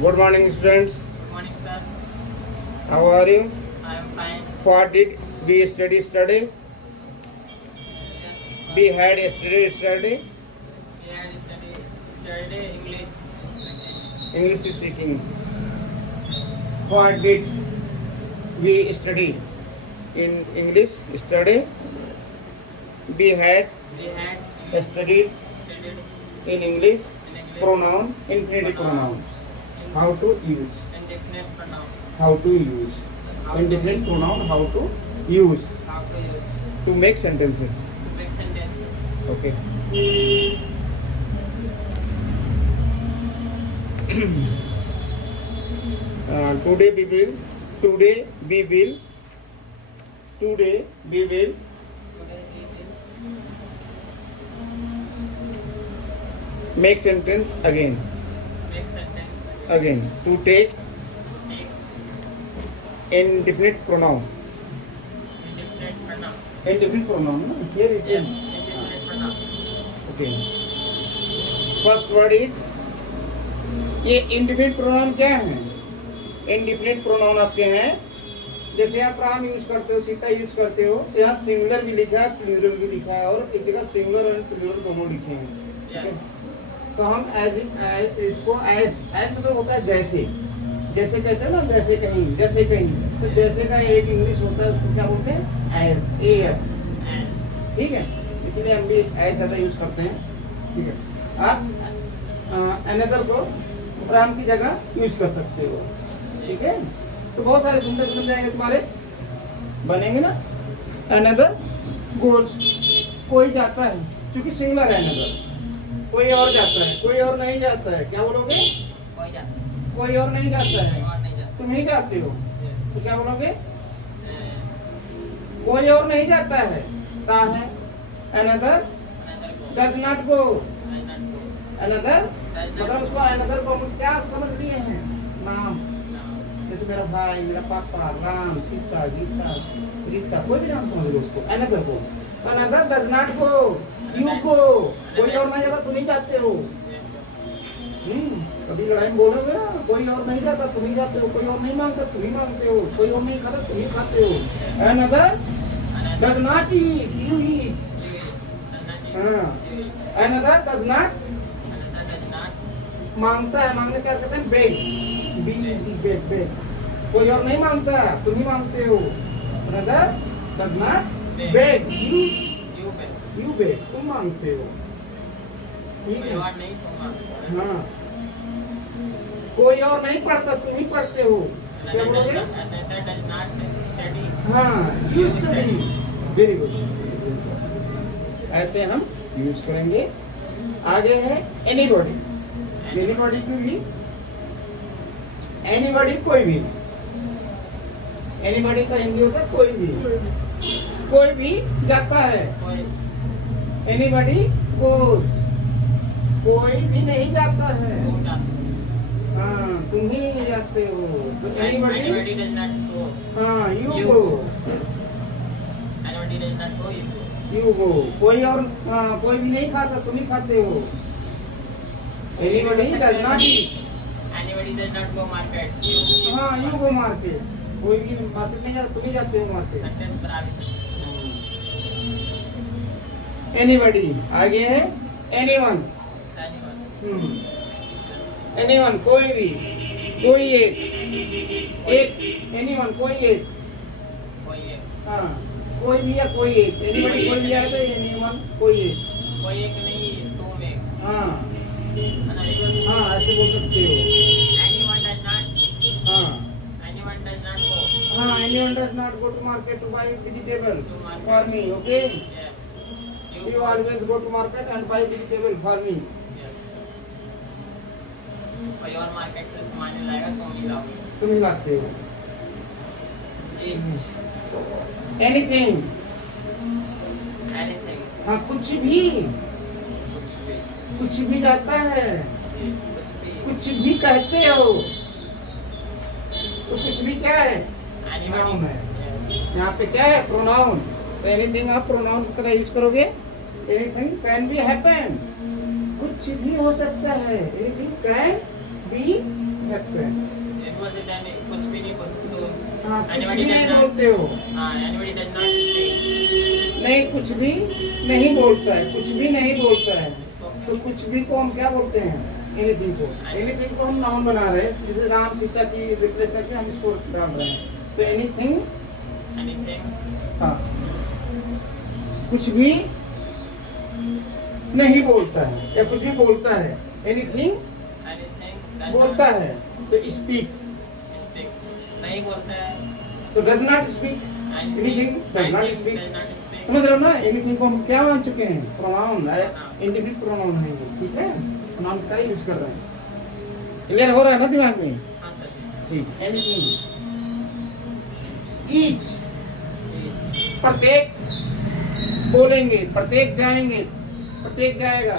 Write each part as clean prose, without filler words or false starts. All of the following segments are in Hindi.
Good morning, students. Good morning, sir. How are you? I am fine. What did we study? Yes, We had yesterday we had studied English speaking. English speaking. What did we study in English study? We had We had studied studied in English in English pronoun, infinitive pronouns. How to use? indefinite pronoun. How to use? Indefinite pronoun. How to use How to use to make sentences? to make sentences. Okay. Today we will Today we will make sentence again. make sentence To take take indefinite pronoun. indefinite pronoun. Indefinite pronoun. No? Here it Yes, is. indefinite pronoun. Okay. First word is ये इंडिफिनिट प्रोनाउन क्या है? इंडिफिनिट प्रोनाउन आपके हैं जैसे आप राम यूज करते हो, सीता यूज करते हो, यहाँ सिंगुलर भी लिखा है, प्लूरल भी लिखा है और एक जगह सिंगुलर और प्लूरल दोनों लिखे हैं. ठीक है? तो हम इसको एज मतलब होता है जैसे कहते हैं ना, जैसे कहीं. तो जैसे का एक इंग्लिश होता है, उसको क्या बोलते हैं? एस. And ठीक है, इसीलिए हम भी एज ज़्यादा यूज करते हैं. ठीक है, आप अनदर को राम की जगह यूज कर सकते हो. ठीक है, तो बहुत सारे सेंटेंस बन जाएंगे तुम्हारे, बनेंगे ना. अनदर गोज, कोई जाता है, क्योंकि सिंगुलर है. अनदर, कोई और जाता है, कोई और नहीं जाता है. क्या बोलोगे? कोई जाता कोई और नहीं जाता है है, और नहीं जाता. तुम ही जाते हो, तो क्या बोलोगे? And कोई और नहीं जाता है, ता है. Another another go. Does not go. Another go. Another Does not मतलब उसको अनदर को हम क्या समझ लिए हैं? नाम. now. जैसे मेरा भाई, मेरा पापा, राम, सीता, गीता, रीता, कोई भी नाम समझ लो उसको. अनदर को. Another does not go, you go. कोई और नहीं जाता, तुम ही जाते हो. कभी लड़ाई में बोलोगे ना, कोई और नहीं जाता, तुम ही जाते हो. कोई और नहीं मांगता, तुम ही मांगते हो. कोई और नहीं खाता, तुम ही खाते हो. Another does not eat, you eat. Another does not मांगता है. मांगने क्या कहते हैं? बेग. बेग. कोई और नहीं मांगता, तुम ही मांगते हो. Another does not beg, you beg. तुम मांगते हो. ठीक है. हाँ, कोई और नहीं पढ़ता, तुम ही पढ़ते हो. क्या बोलोगे? हाँ, यू स्टडी. Very good. ऐसे हम यूज करेंगे. आगे है एनीबॉडी. एनीबॉडी क्यों भी? एनीबॉडी कोई भी. एनीबॉडी का हिंदी होता है कोई भी. कोई भी जाता है. Anybody goes. कोई भी नहीं जाता है. हाँ, तुम ही जाते हो. तो एनीबॉडी, हाँ, यू गो. You go. कोई और कोई भी नहीं खाता, तुम ही खाते हो. एनीबॉडी डज नॉट ईट. हाँ, यू गो मार्केट. कोई भी मार्केट नहीं जाता, तुम ही जाते हो मार्केट. एनीबॉडी. आगे है एनीवन. एनीवन कोई भी. कोई एक. एनीवन कोई एक. हाँ, कोई भी या कोई एक. एनीबॉडी कोई भी आए तो एनीवन कोई एक. हाँ हाँ, ऐसे बोल सकते हो. हाँ हाँ, anyone does not go to market to buy vegetable for me. Okay, you always go to market and buy vegetable for me. Market से सामान लाएगा तो नहीं लाओगे. तुम ही लाते हो. एनीथिंग. हाँ, कुछ भी. कुछ भी जाता है. कुछ भी कहते हो तो कुछ भी क्या है? नाउन है. यहाँ पे क्या है? प्रोनाउन. तो एनीथिंग आप प्रोनाउन की तरह यूज करोगे. Anything can be happen. कुछ भी हो सकता है. Anything can be happened. It was it and कुछ भी नहीं बोलते तो हाँ, कुछ anybody भी does नहीं not- बोलते हो। हाँ, anybody does not speak. नहीं, कुछ भी नहीं बोलता है, कुछ भी नहीं बोलता है। Spoken. तो कुछ भी को हम क्या बोलते हैं? एनीथिंग को। एनीथिंग को हम नाउन बना रहे हैं, जैसे राम सीता की रिप्लेस करके हम इसको डाल रहे हैं। तो एनीथिंग, Anything. हाँ, कुछ भी नहीं बोलता है या कुछ भी बोलता है। Anything Anything. Does बोलता not है तो स्पीक्स, speak. नहीं बोलता है. तो does not speak. Anything does not Anything speak. does not speak. समझ रहे हो ना? एनीथिंग को हम क्या मान चुके हैं? प्रोनाउन है, इंडिफिनिट प्रोनाउन है ये, ठीक है? प्रोनाउन का यूज कर रहे हैं। क्लियर हो रहा है ना दिमाग में? हाँ सर ठीक। एनीथिंग, ईच, जी. प्रत्येक बोलेंगे, प्रत्येक जाएंगे, प्रत्येक जाएगा,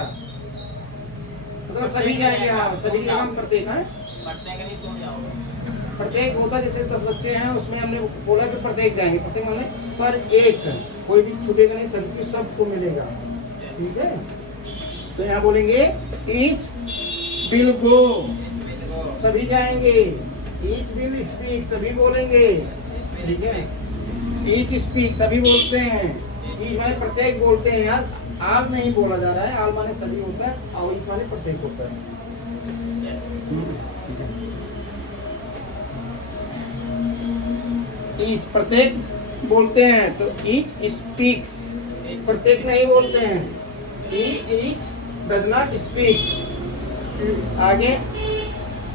मतलब सभी जाएंगे। हाँ, सभी जगह हम प्रत्येक हैं। पढ़ते हैं कि नहीं तुम जाओगे. प्रत्येक होता है, जैसे 10 बच्चे हैं उसमें हमने बोला कि प्रत्येक जाएंगे। प्रत्येक माने पर एक, कोई भी छूटेगा नहीं, सभी सबको मिलेगा, ठीक है? तो यहाँ बोलेंगे ईच विल गो, सभी जाएंगे। ईच विल स्पीक, सभी बोलेंगे, ठीक है? ईच स्पीक, सभी बोलते हैं। ईच माने प्रत्येक बोलते हैं। यार आल नहीं बोला जा रहा है, आल माने सभी होता है और ईच माने प्रत्येक होता है। ईच प्रत्येक बोलते हैं, तो ईच स्पीक्स, प्रत्येक नहीं बोलते हैं। Each does not speak. आगे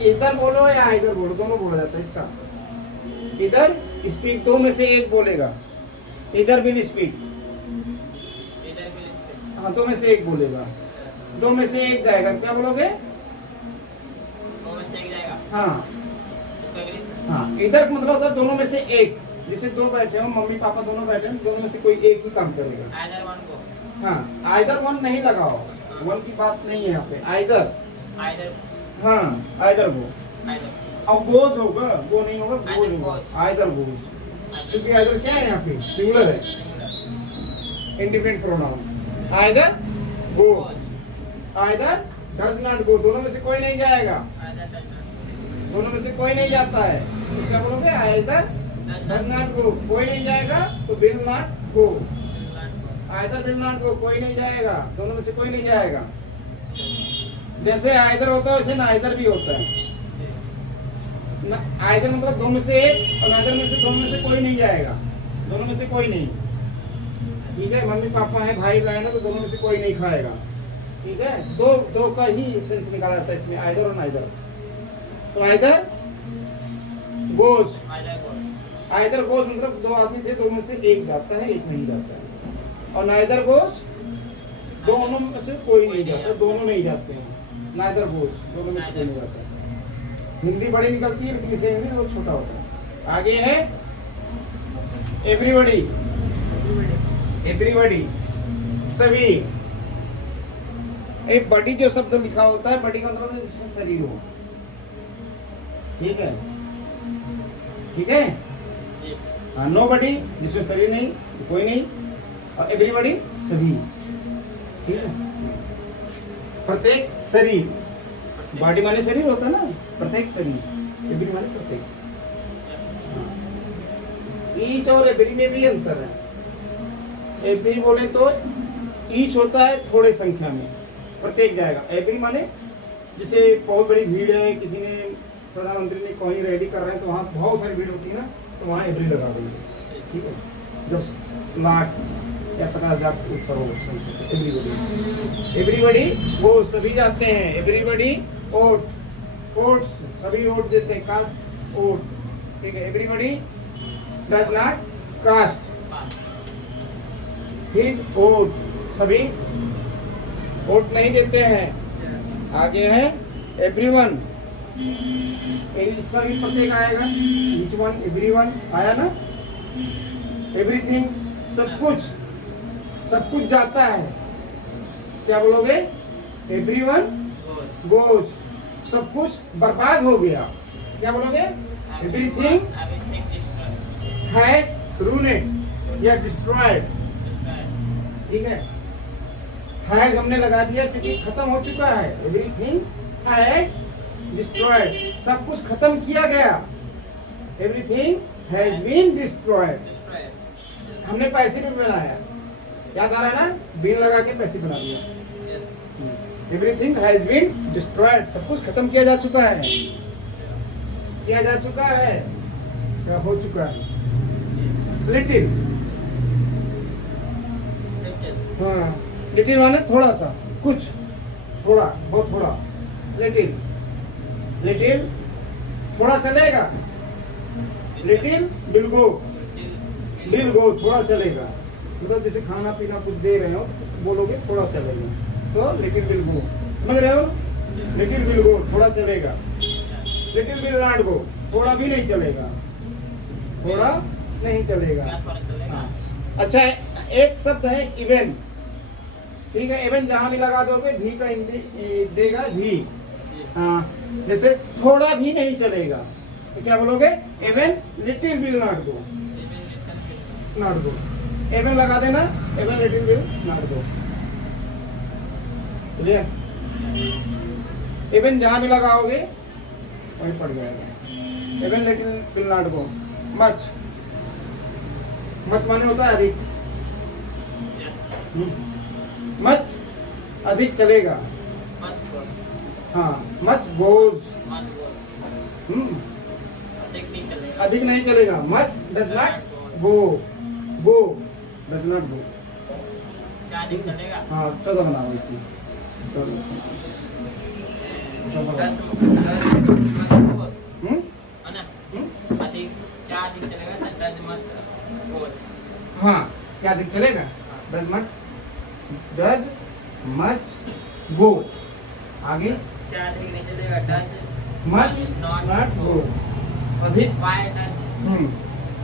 इधर बोलो या इधर बोलो, दोनों बोला जाता है इसका। इधर स्पीक, दो में से एक बोलेगा। इधर विल स्पीक, इधर विल स्पीक. हाँ, दो में से एक बोलेगा। दो में से एक जाएगा, क्या बोलोगे? दो में से एक जाएगा. हाँ इसका इंग्लिश में. हाँ, इधर का मतलब होता है दोनों में से एक। जैसे दो बैठे हो, मम्मी पापा दोनों बैठे हैं, दोनों में से कोई एक ही काम करेगा। Either one go. हाँ, आइदर वन नहीं लगाओ, वन की बात नहीं है यहाँ पे। Either, Either. हाँ, आइदर वो। Either. अब गोज होगा, गो नहीं होगा, गोज Either होगा। goes. आइदर गोज, क्योंकि आइदर क्या है यहाँ पे? सिंगुलर है, independent pronoun. Either go, either does not गो, दोनों में से कोई नहीं जाएगा। Either does not. दोनों में से कोई नहीं जाता है, तो क्या बोलोगे? आइदर डज नॉट गो, कोई नहीं जाएगा तो will not go. Will not go. Either will not गो, कोई नहीं जाएगा, दोनों में से कोई नहीं जाएगा। जैसे आइदर होता है वैसे नाइदर भी होता है। आइदर मतलब दो में से एक, और नाइदर में से दोनों में से कोई नहीं जाएगा, दोनों में से कोई नहीं, ठीक है? मम्मी पापा है, भाई बहन है, तो दोनों में से कोई नहीं खाएगा, ठीक है? दो का ही सेंस निकाला जाता है इसमें, आइदर और नाइदर। तो either goes, Either goes. Either goes मतलब दो आदमी थे, दो में से एक जाता है, एक नहीं जाता है। और नाइदर गोज, दोनों में से कोई नहीं जाता, दोनों नहीं जाते हैं। नाइदर गोज, दोनों में से कोई नहीं जाता है। हिंदी बड़ी निकलती है, लेकिन इसे हिंदी वो छोटा होता है। आगे है एवरीबॉडी, एवरीबॉडी, सभी। एक बॉडी जो शब्द लिखा होता है, बॉडी का मतलब है जिसमें शरीर हो, ठीक है? ठीक है? जी. हाँ, नो बॉडी जिसमें शरीर नहीं, कोई नहीं, और एवरीबॉडी सभी, ठीक है? प्रत्येक शरीर, बॉडी माने शरीर होता है ना, प्रत्येक शरीर, एवरी माने प्रत्येक। ईच और एवरी में भी अंतर है। एवरी बोले तो ईच होता है थोड़े संख्या में, प्रत्येक जाएगा। एवरी माने जैसे बहुत बड़ी भीड़ है, किसी ने प्रधानमंत्री ने कहीं रेडी कर रहे हैं, तो वहाँ बहुत सारी भीड़ होती है ना, तो वहाँ एवरी लगा देंगे, ठीक है? जब लाख या 50,000 ऊपर हो, एवरीबॉडी, एवरीबॉडी वो सभी जाते हैं। एवरीबॉडी ओट, ओट्स, सभी ओट देते हैं, कास्ट ओट, ठीक है? Everybody does not cast his vote, सभी ओट नहीं देते हैं। आगे है एवरीवन, इसका भी प्रत्येक आएगा। ईच वन, एवरीवन आया ना? एवरीथिंग, सब कुछ, सब कुछ जाता है, क्या बोलोगे? Everyone Goes. गोज, सब कुछ बर्बाद हो गया, क्या बोलोगे? Everything Everything destroyed. हैज रूनेड या डिस्ट्रॉयड, Destroyed. ठीक है? हैज हमने लगा दिया क्योंकि खत्म हो चुका है। एवरीथिंग हैज डिस्ट्रॉयड, सब कुछ खत्म किया गया। Everything has been destroyed. Destroyed. हमने पैसे भी बनाया, याद आ रहा है ना, बिन लगा के पैसे बना दिया। Yes. Everything has been destroyed, सब कुछ खत्म किया जा चुका है, किया जा चुका है, क्या हो चुका है। Little, Little. हाँ, लिटिल माने थोड़ा सा, कुछ, थोड़ा, बहुत थोड़ा। लिटिल, लिटिल थोड़ा चलेगा, little will go, will go थोड़ा चलेगा, मतलब जैसे खाना पीना कुछ दे रहे हो तो बोलोगे थोड़ा चलेगा, तो लिटिल विल गो, समझ रहे हो। लिटिल विल गो थोड़ा चलेगा, लिटिल विल नॉट गो थोड़ा भी नहीं चलेगा, थोड़ा नहीं चलेगा। क्या थोड़ा चलेगा? हाँ। अच्छा, एक शब्द है इवन, ठीक है, इवन जहां भी लगा दोगे भी का हिंदी देगा भी। हाँ, जैसे थोड़ा भी नहीं चलेगा तो क्या बोलोगे, even little will not go, not go, even लगा देना, even little will not go, clear. Even जहां भी लगाओगे वही पड़ जाएगा, even little will not go. Much, much माने होता है अधिक, मच अधिक चलेगा, Much goes. हाँ, मच गोज, Much goes. अधिक नहीं चलेगा. अधिक नहीं चलेगा, much does not go, go does not गो। क्या अधिक चलेगा? हाँ, 14 बनाओ इसकी, 14 Much goes. हम्म है ना? हम्म? अधिक, क्या अधिक चलेगा? Does much goes. हाँ, क्या अधिक चलेगा, डज मच, डज मच गो, आगे क्या अधिक नहीं चलेगा? Does much Not not go, अधिक, why does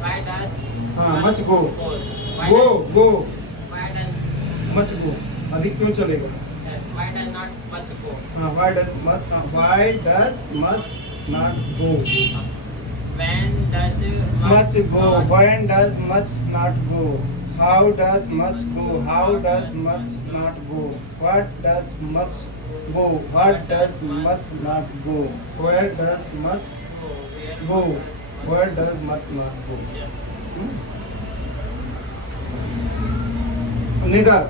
why does हाँ, much go. goes? Why go does go, why does much go, अधिक क्यों चलेगा। yes, why does not much go? हाँ, why does much not go, When does much go, when does much not go, how does much go, how does much not go, what does much go, what does much not go, where does much go? go, where does much not go। Yes. Neither,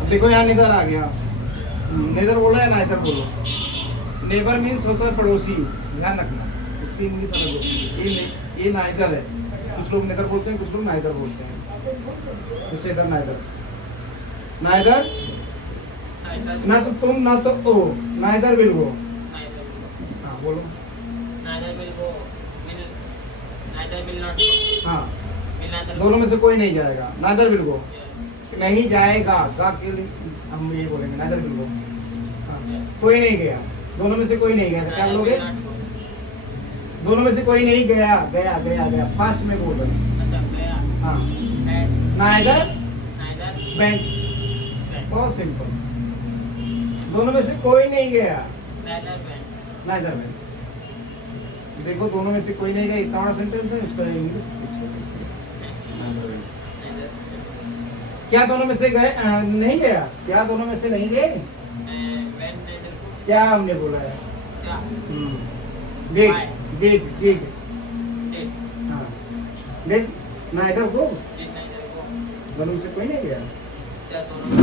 अब देखो यहाँ निधर आ गया, निधर बोला है ना, इधर बोलो। नेबर मीन्स होता है पड़ोसी, ध्यान रखना, उसकी इंग्लिश अलग होती है। ये नाइदर है, कुछ लोग निधर बोलते हैं, कुछ लोग नाइदर बोलते हैं। जैसे इधर नाइदर, नाइदर Neither ना तो तुम ना तो ओ, नाइदर विल गो। neither हाँ बोलो, will go. Neither will not go. हाँ, Will neither दोनों go. में से कोई नहीं जाएगा, नाइदर विल गो, Yes. नहीं जाएगा, गा के लिए हम ये बोलेंगे, नाइदर विल गो। हाँ, Yes. कोई नहीं गया, दोनों में से कोई नहीं गया, तो क्या Neither बोलोगे, will not go. दोनों में से कोई नहीं गया, गया गया गया, फास्ट में बोल रहे हैं। अच्छा गया. हाँ, And neither neither went, went. बहुत सिंपल, दोनों में से कोई नहीं गया, Neither went. Neither went. देखो दोनों में से कोई नहीं गया, इतना बड़ा सेंटेंस है, इसका इंग्लिश Neither. क्या दोनों में से गए नहीं गया, क्या दोनों में से नहीं गए, When neither go. क्या हमने बोला है, क्या? Did Why? Did did, Did. हाँ, did neither go, Did neither go. दोनों में से कोई नहीं गया, क्या दोनों में?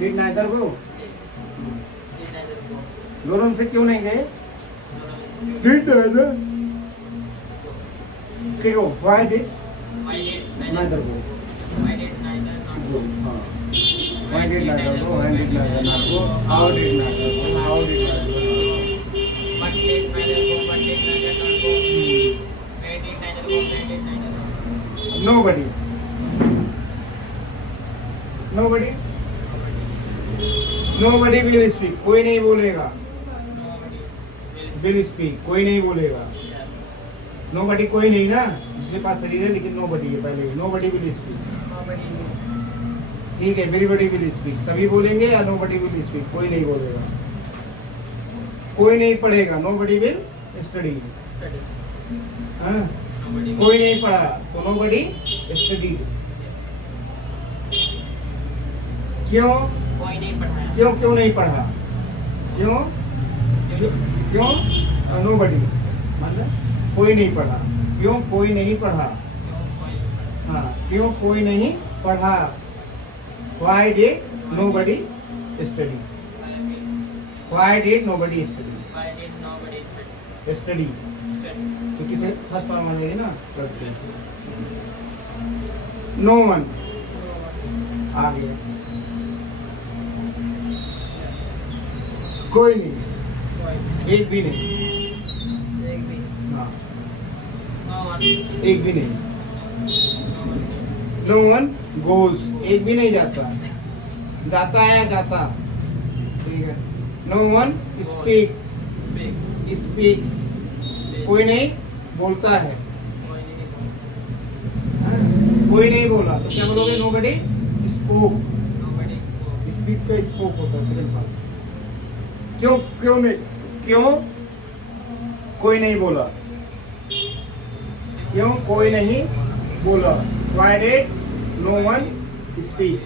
Did neither go, Did neither go. दोनों में से क्यों नहीं गए, दोनों में डिड नाइदर क्यों, why did Why did neither go, Why did neither not go? Why did neither go? Why did neither not go? How did neither go? How did neither not go? But did neither go? But did neither not go? Where did neither go? Where did neither go? Nobody. Nobody. Nobody will speak. कोई नहीं बोलेगा. Nobody will Will speak. कोई नहीं बोलेगा. yes. Nobody कोई नहीं ना, जिसके पास शरीर है लेकिन nobody है पहले. Nobody will speak. Nobody will. ठीक है, everybody will speak. सभी बोलेंगे या nobody will speak. कोई नहीं बोलेगा. कोई नहीं पढ़ेगा. Nobody will study. Study. हाँ? Nobody will. कोई नहीं पढ़ा तो nobody studied. क्यों? कोई नहीं पढ़ाया. क्यों क्यों नहीं पढ़ा? क्यों? क्यों? नोबडी मतलब कोई नहीं पढ़ा। क्यों कोई नहीं पढ़ा? हाँ, क्यों कोई नहीं पढ़ा? Why did nobody study? Why did nobody study? Study तो किसे फर्स्ट फॉर्म आ जाएगी ना? नो वन आ गया। कोई नहीं, एक भी नहीं। हाँ, एक भी नहीं। नो वन गोज, एक भी नहीं जाता। जाता है या जाता? ठीक है। नो वन स्पीक, स्पीक्स, कोई नहीं बोलता है। कोई नहीं बोला तो क्या बोलोगे? Nobody spoke. स्पीक पे स्पोक होता है सेकंड पार्ट। क्यों क्यों नहीं? क्यों कोई नहीं बोला? क्यों कोई नहीं बोला? Why did no one speak?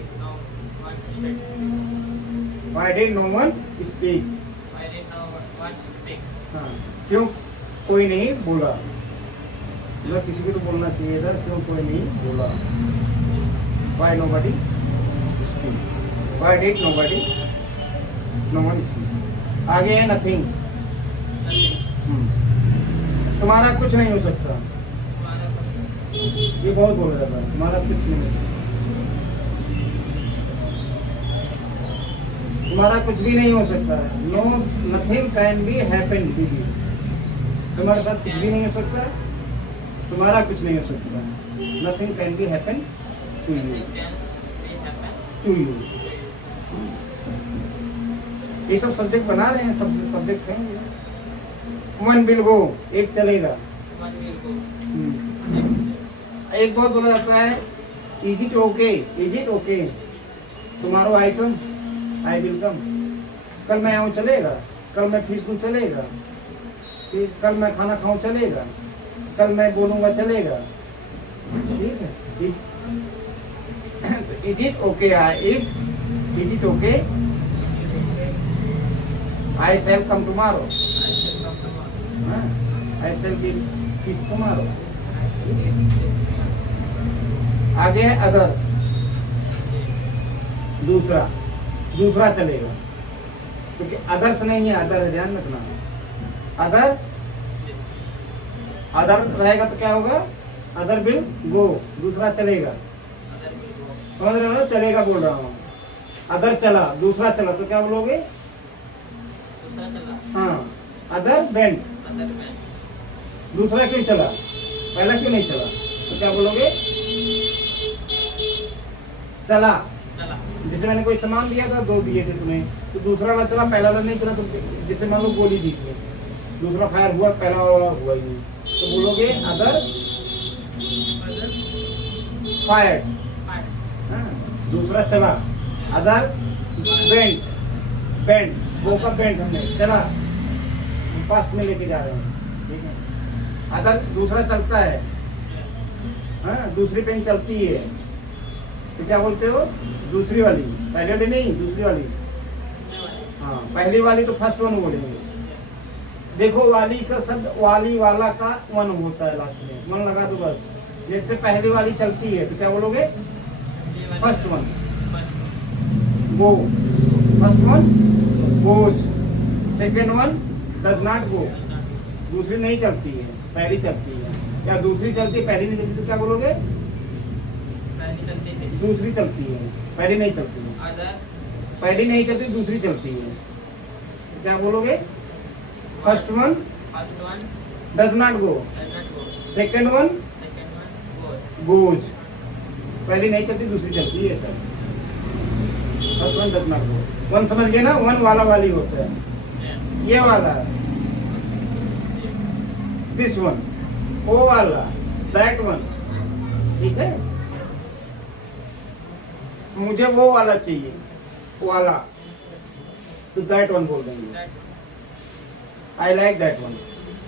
Why did no one speak? हाँ, क्यों कोई नहीं बोला? मतलब किसी को तो बोलना चाहिए इधर। क्यों कोई नहीं बोला? Why nobody speak? Why did nobody no one speak? आगे है नथिंग। तुम्हारा कुछ नहीं हो सकता। ये बहुत बोला जाता है, तुम्हारा कुछ नहीं हो सकता। तुम्हारा कुछ भी नहीं हो सकता है। No nothing can be happen with you. तुम्हारे साथ कुछ भी नहीं हो सकता, तुम्हारा कुछ नहीं हो सकता। Nothing can be happen to you, to you. ये सब सब्जेक्ट बना रहे हैं, सब सब्जेक्ट हैं। वन विल गो, एक चलेगा। एक बहुत बोला जाता है is it okay, is it okay tomorrow I come, I will come. कल मैं आऊँ चलेगा, कल मैं फिर दूँ चलेगा, फिर कल मैं खाना खाऊँ चलेगा, कल मैं बोलूँगा चलेगा। ठीक है। Is it okay, if is it okay I shall come tomorrow, I shall be fish tomorrow. आगे है अदर, दूसरा, दूसरा चलेगा क्योंकि अदर्स नहीं है, अदर है, ध्यान रखना। अदर, अदर रहेगा तो क्या होगा? अदर विल गो, दूसरा चलेगा। समझ रहे हो? चलेगा बोल रहा हूँ। अदर चला, दूसरा चला तो क्या बोलोगे? हाँ, अदर वेंट। दूसरा क्यों चला, पहला क्यों नहीं चला? तो क्या बोलोगे? चला। जैसे मैंने कोई सामान दिया था, दो दिए थे तुम्हें, तो दूसरा वाला चला, पहला वाला नहीं चला। तो जैसे मान लो गोली दी थी, दूसरा फायर हुआ, पहला वाला हुआ ही नहीं, तो बोलोगे अदर फायर। दूसरा चला, अदर बेंट, बेंट वो का बेंट हमने चला, पास्ट में लेके जा रहे हैं। ठीक है। अदर दूसरा चलता है, हाँ, दूसरी पेन चलती है तो क्या बोलते हो? दूसरी वाली, पहले वाली नहीं, दूसरी वाली। हाँ, पहली वाली तो फर्स्ट वन बोलेंगे। देखो वाली का शब्द, वाली वाला का वन होता है लास्ट में, वन लगा दो बस। जैसे पहली वाली चलती है तो क्या बोलोगे? First one go, first one goes, second one does not गो। दूसरी नहीं चलती है, पहली चलती है। या दूसरी चलती है, पहली नहीं चलती तो क्या बोलोगे? दूसरी चलती है, पहली नहीं चलती है। पहली नहीं चलती, दूसरी चलती है, क्या बोलोगे? First one does not go, second one goes. पहली नहीं चलती, दूसरी चलती है sir. First one does not go. One समझ गए ना? वन वाला वाली होता है, ये वाला, दिस वन, ओ वाला, दैट वन। ठीक है। मुझे वो वाला चाहिए, वाला, तो दैट वन बोल देंगे। आई लाइक दैट वन,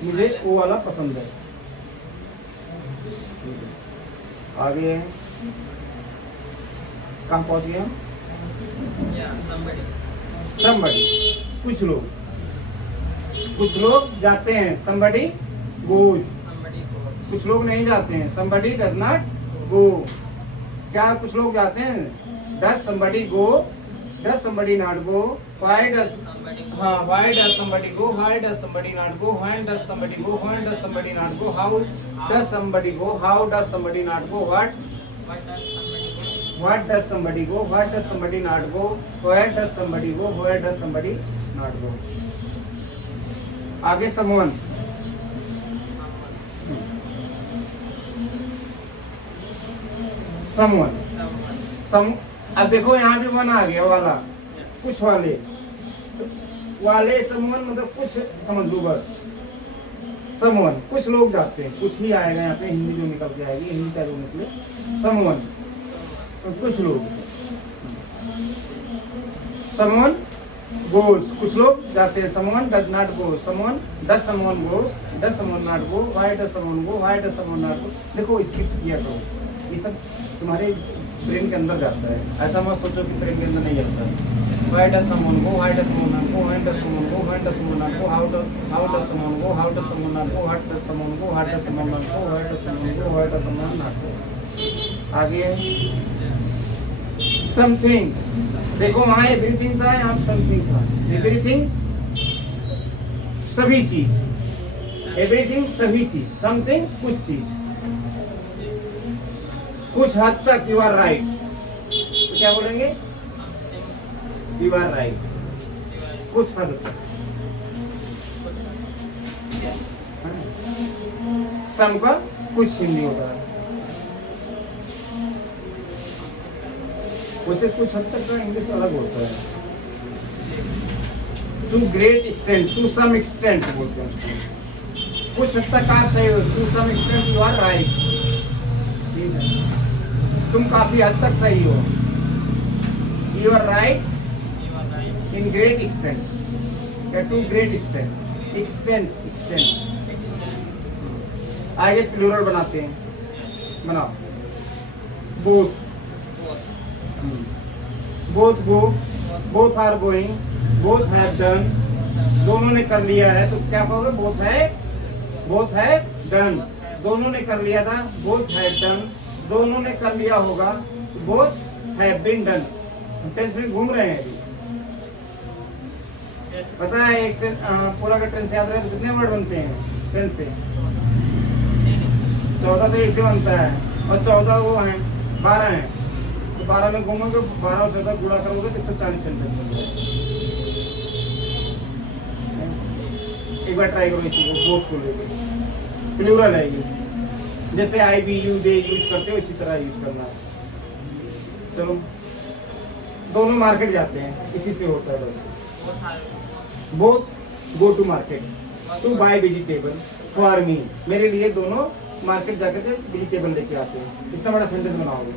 मुझे वो वाला पसंद है। आगे कहाँ पहुंच गए हम? somebody, कुछ लोग। कुछ लोग जाते हैं, somebody goes, somebody goes, कुछ लोग नहीं जाते हैं, somebody does not go। क्या कुछ लोग जाते हैं? does somebody go, does somebody not go, why does somebody goes, हाँ why does somebody go, why does somebody not go, when does somebody go, when does somebody not go, how does somebody go, how does somebody not go, what what does somebody go, what does somebody go, what does somebody not go, where does somebody go, where does somebody not go। आगे someone, someone, someone, अब देखो यहाँ भी वन आ गया वाला, कुछ वाले वाले someone मतलब कुछ समझ लो बस। someone कुछ लोग जाते हैं, कुछ ही आएगा यहाँ पे, हिंदी जो निकल के आएगी, हिंदी चाहे जो निकले। someone कुछ लोग, someone goes कुछ लोग जाते हैं, someone does not go, someone does someone goes, does someone not go, why does someone go, why does someone not go। देखो स्किप किया करो, ये सब तुम्हारे ब्रेन के अंदर जाता है, ऐसा मत सोचो कि ब्रेन के अंदर नहीं जाता है। why does someone go, why does someone not go, when does someone go, when does someone not go, how does someone go, how does someone not go, what does someone go, what does someone not go, why does someone go, why does someone not go। आगे समथिंग, देखो वहाँ एवरीथिंग था, यहाँ समथिंग था। एवरीथिंग सभी चीज, एवरीथिंग सभी चीज, समथिंग कुछ चीज, कुछ हद तक यू आर राइट। तो क्या बोलेंगे? यू आर राइट, कुछ हद तक। सम का कुछ हिंदी होता है, वैसे कुछ हद तक का इंग्लिश अलग होता है। To great extent, to some extent बोलते हैं। कुछ हद तक आप सही हो, to some extent you are right, ठीक है, तुम काफी हद तक सही हो। You are right in great extent या to great extent, extent extent. आगे प्लूरल बनाते हैं, बनाओ। Both, both go, both are going, both have done, दोनों ने कर लिया है तो क्या कहोगे? both have done, दोनों ने कर लिया था, both have done, दोनों ने कर लिया होगा, both have been done। Tense में घूम रहे हैं अभी, पता है एक पूरा का टेंस याद रहे तो कितने वर्ड बनते हैं टेंस से? 14 तो एक से बनता है और 14 वो हैं, 12 हैं, 12 में घूमोगे, 12 और 14 गुणा करोगे तो 140 सेंटेंस बन जाएगा। एक बार ट्राई करो इसी को, बोथ को लेके। प्लूरल है ये, जैसे आई बी यू दे यूज करते हो इसी तरह यूज करना है। चलो, दोनों मार्केट जाते हैं, इसी से होता है बस। Both go to market to buy vegetable for me, मेरे लिए दोनों मार्केट जाकर के वेजिटेबल लेके आते हैं। कितना बड़ा सेंटेंस बनाओगे?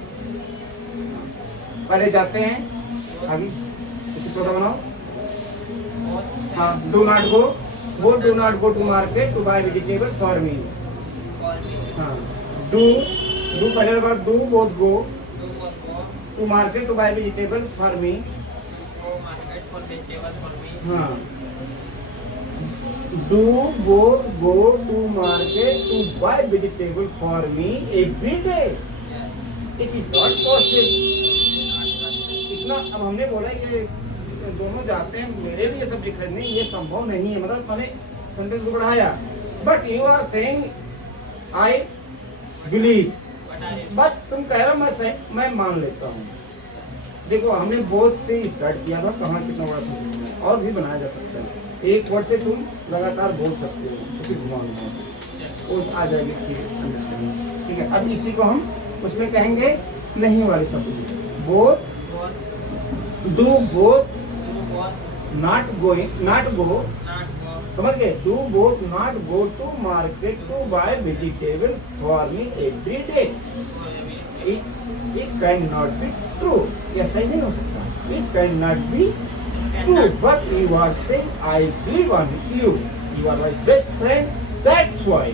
पहले जाते हैं, आगे इसी 14 बनाओ। हाँ, डू नॉट गो, वो do not go to market to buy vegetable for me. हाँ, डू पहले लगा, do both go to market to buy vegetable for me. हाँ, do both go to market to buy vegetable for me every day. It is not possible. इतना अब हमने बोला ये दोनों जाते हैं मेरे लिए सब्जी खरीदने, ये संभव नहीं है, मतलब मैंने सेंटेंस को बढ़ाया। But you are saying I believe, but तुम कह रहे हो मैं मान लेता हूँ। देखो हमने बोथ से स्टार्ट किया था, कहाँ कितना बड़ा सेंटेंस और भी बनाया जा सकता है। एक वर्ड से तुम लगातार बोल सकते हो, उसे घुमा वो आ जाएगी अंडरस्टैंडिंग, ठीक है। अब इसी को हम उसमें कहेंगे नहीं वाले शब्द, both, do both not going, not go, समझ गए? Do both not go to market to buy vegetable for me every day. It can not be true, यह सही नहीं हो सकता। It can not be true, but you are saying I believe on you. You are my best friend. That's why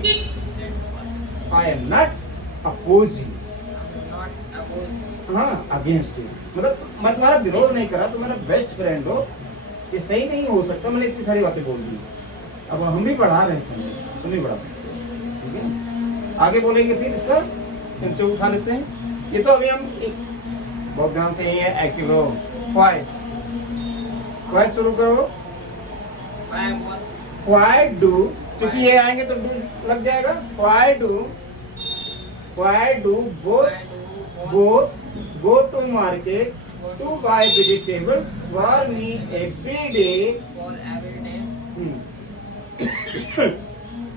I am not opposing. हाँ, against you. मतलब मैं तुम्हारा विरोध नहीं करा, तुम मेरा बेस्ट फ्रेंड हो, ये सही नहीं हो सकता। मैंने इतनी सारी बातें बोल दी, अब हम भी पढ़ा रहे हैं, तुम नहीं पढ़ा सकते, ठीक है। आगे बोलेंगे फिर इसका, इनसे उठा लेते हैं। ये तो अभी हम बहुत ध्यान से ही है एक्टिव रहो। क्वाई शुरू करो। क्वाई डू, क्योंकि ये आएंगे तो डू लग जाएगा। Why do both go to market to buy vegetable for me every day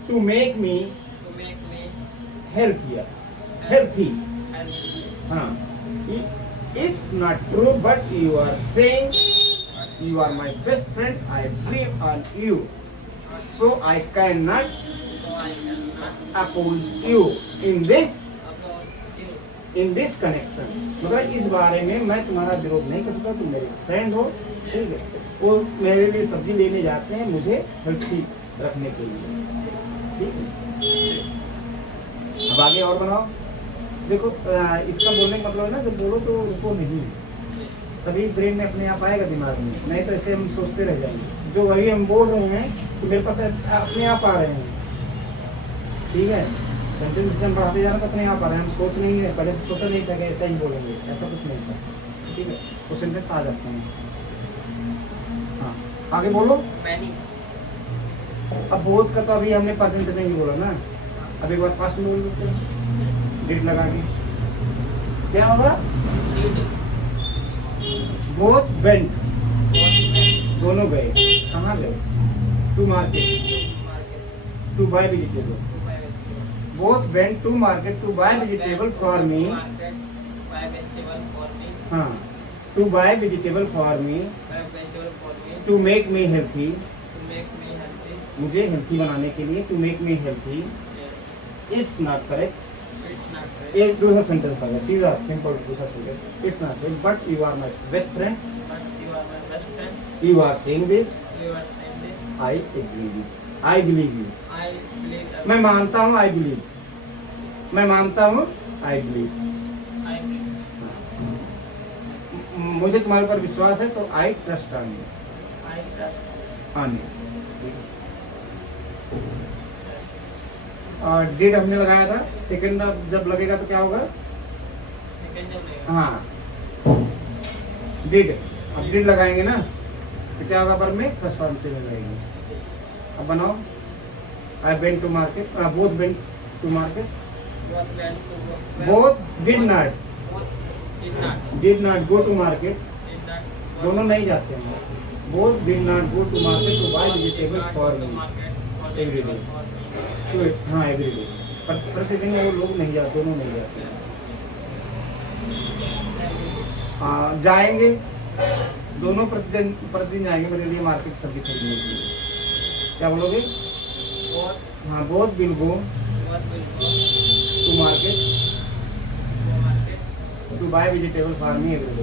to make me healthy. हाँ, it's not true, but you are saying you are my best friend. I believe on you, so I cannot oppose you in this connection. मतलब इस बारे में मैं तुम्हारा विरोध नहीं कर सकता। तुम मेरे फ्रेंड हो, ठीक है। वो मेरे लिए सब्जी लेने जाते हैं मुझे हेल्थी रखने के लिए, ठीक है। अब आगे और बनाओ। देखो इसका बोलने का मतलब है ना, जब बोलो तो रुको नहीं, तभी ब्रेन में अपने आप आएगा दिमाग में, नहीं तो ऐसे हम सोचते रह जाएंगे। जो वही हम बोल रहे हैं तो मेरे पास अपने आप आ रहे हैं, ठीक है। सेंटेंस हम पढ़ाते जा रहे हैं तो अपने आप आ रहे हैं, हम सोच नहीं है, पहले से सोचा नहीं था कि ऐसा ही बोलेंगे, ऐसा कुछ नहीं था, ठीक है। तो सेंटेंस आ जाते हैं। हाँ, आगे बोलो। अब बोध का तो अभी हमने परसेंट नहीं बोला ना, अब एक बार फास्ट बोल देते हैं, डिड लगा के। क्या होगा? बोथ वेंट, दोनों गए। कहाँ गए? To market to buy vegetable. Both went to market to buy vegetable for me. हाँ, to buy vegetable for me to make me healthy, मुझे हेल्थी बनाने के लिए। To make me healthy, it's not correct. एक दूसरा सेंटेंस आ गया, सीधा सिंपल दूसरा sentence. It's not correct, but you are my best friend. You are saying this, I agree, I believe you. मैं मानता हूँ, आई बिलीव। मैं मानता हूँ, आई बिलीव। मुझे तुम्हारे ऊपर विश्वास है, तो आई ट्रस्ट ऑन यू। और डिड हमने लगाया था। सेकंड जब लगेगा तो क्या होगा? हाँ, डिड। अब डिड लगाएंगे ना तो क्या होगा? पर में फर्स्ट फॉर्म से लगाएंगे। अब बनाओ। I went to market, both went to market. Both did not go to market. दोनों नहीं जाते हैं। Both did not go to market to buy vegetable for me every day. हाँ, एवरी डे, प्रतिदिन वो लोग नहीं जाते, दोनों नहीं जाते। जाएंगे, दोनों प्रतिदिन जाएंगे मेरे लिए मार्केट सब्जी खरीदने के लिए। क्या बोलोगे? हाँ, both will go to market to buy vegetable for me every day.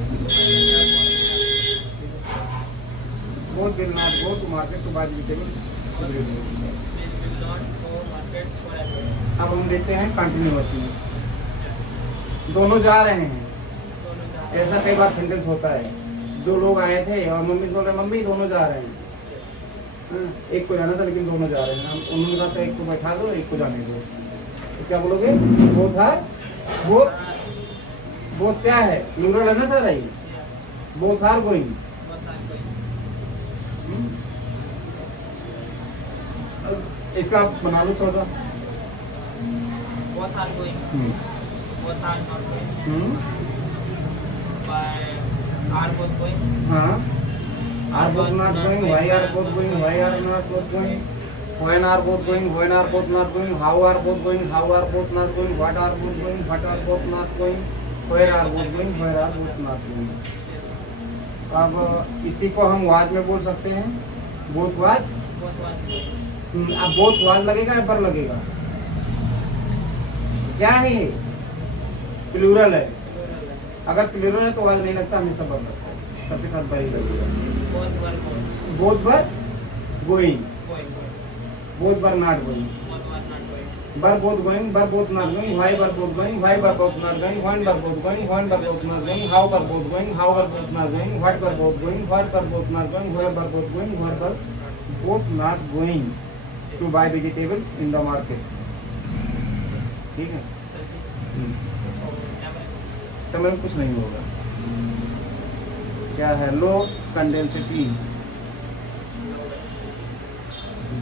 Both will not go to market to buy vegetable every day. अब हम देखते हैं कंटिन्यूअसली। दोनों जा रहे हैं, ऐसा कई बार सेंटेंस होता है। दो लोग आए थे और मम्मी बोल रहे मम्मी दोनों जा रहे हैं। एक को जाना था लेकिन दोनों जा रहे हैं। उन्होंने कहा था एक को बैठा दो, एक को जाने दो। तो क्या बोलोगे? बोथ आर, बोथ क्या है? प्लूरल है ना सर? ये बोथ आर गोइंग। इसका बना लो थोड़ा। Both are going. Both are not going. Are both going? हाँ, are both not going? Why are both going? Why are not both going? When are both going? When are both not going? How are both going? How are both not going? What are both going? What are both not going? Where are both going? Where are both not going? अब इसी को हम वाज में बोल सकते हैं। Both was. अब बोथ वाज लगेगा या बर लगेगा? क्या है ये? प्लूरल है। अगर प्लूरल है तो वाज नहीं लगता, हमेशा बर लगता है। सबके साथ बर ही लगेगा। Both were going, both were not going. Were both going, were both not going. Why were both going, why were both not going. When were both going, when were both not going. How were both going, how were both not going. What were both going, what were both not going. Where were both going, where were both not going. To buy vegetable in the market. ठीक है, तो में कुछ नहीं होगा। क्या है? लो कंडेंसिटी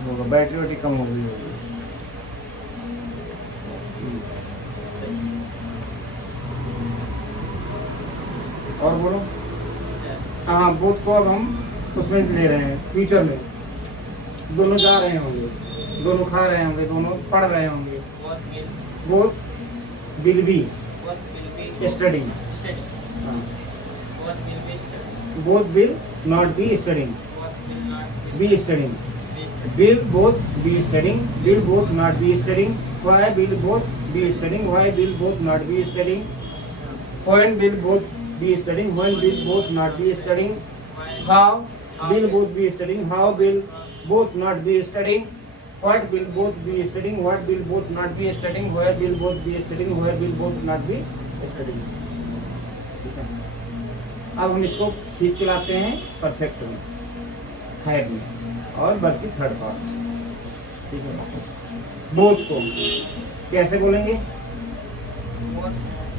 होगा, बैटरी वाटरी कम हो गई होगी। और बोलो। हाँ, बोथ को अब हम उसमें ले रहे हैं फ्यूचर में। दोनों जा रहे होंगे, दोनों खा रहे होंगे, दोनों पढ़ रहे होंगे। Both will be studying. Both will not be studying. Be studying. Will both be studying? Will both not be studying? Why will both be studying? Why will both not be studying? When will both be studying? When will both not be studying? How will both be studying? How will both not be studying? What will both be studying? What will both not be studying? Where will both be studying? Where will both not be studying? ठीक है, अब हम इसको खींच के लाते हैं परफेक्ट में, हेड में और बल्कि थर्ड पार्ट। ठीक है, बोथ को कैसे बोलेंगे?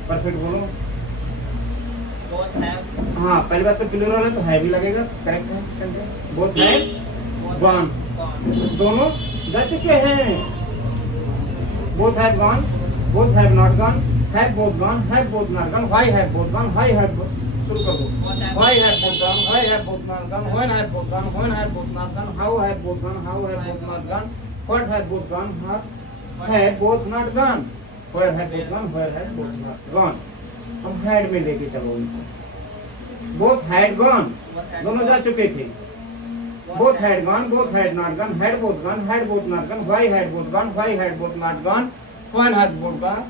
परफेक्ट बोलो। हाँ, पहली बात तो प्लूरल है तो है भी लगेगा, करेक्ट है सेंटेंस। बोथ हैव गॉन, दोनों जा चुके हैं। Both have gone, both have not gone, have both gone, have both not gone, why have both gone, why have, शुरू कर दो। Why have both gone? Why have both not gone? When have both gone? When have both not gone? How have both gone? How have both not gone? What have both gone? Have both not gone? Where have both gone? Where have both not gone? हम had में लेके चलो उनको। Both had gone, दोनों जा चुके थे। Both had gone, both had not gone, had both gone, had both not gone. Why had both gone? Why had both not gone? When had both gone?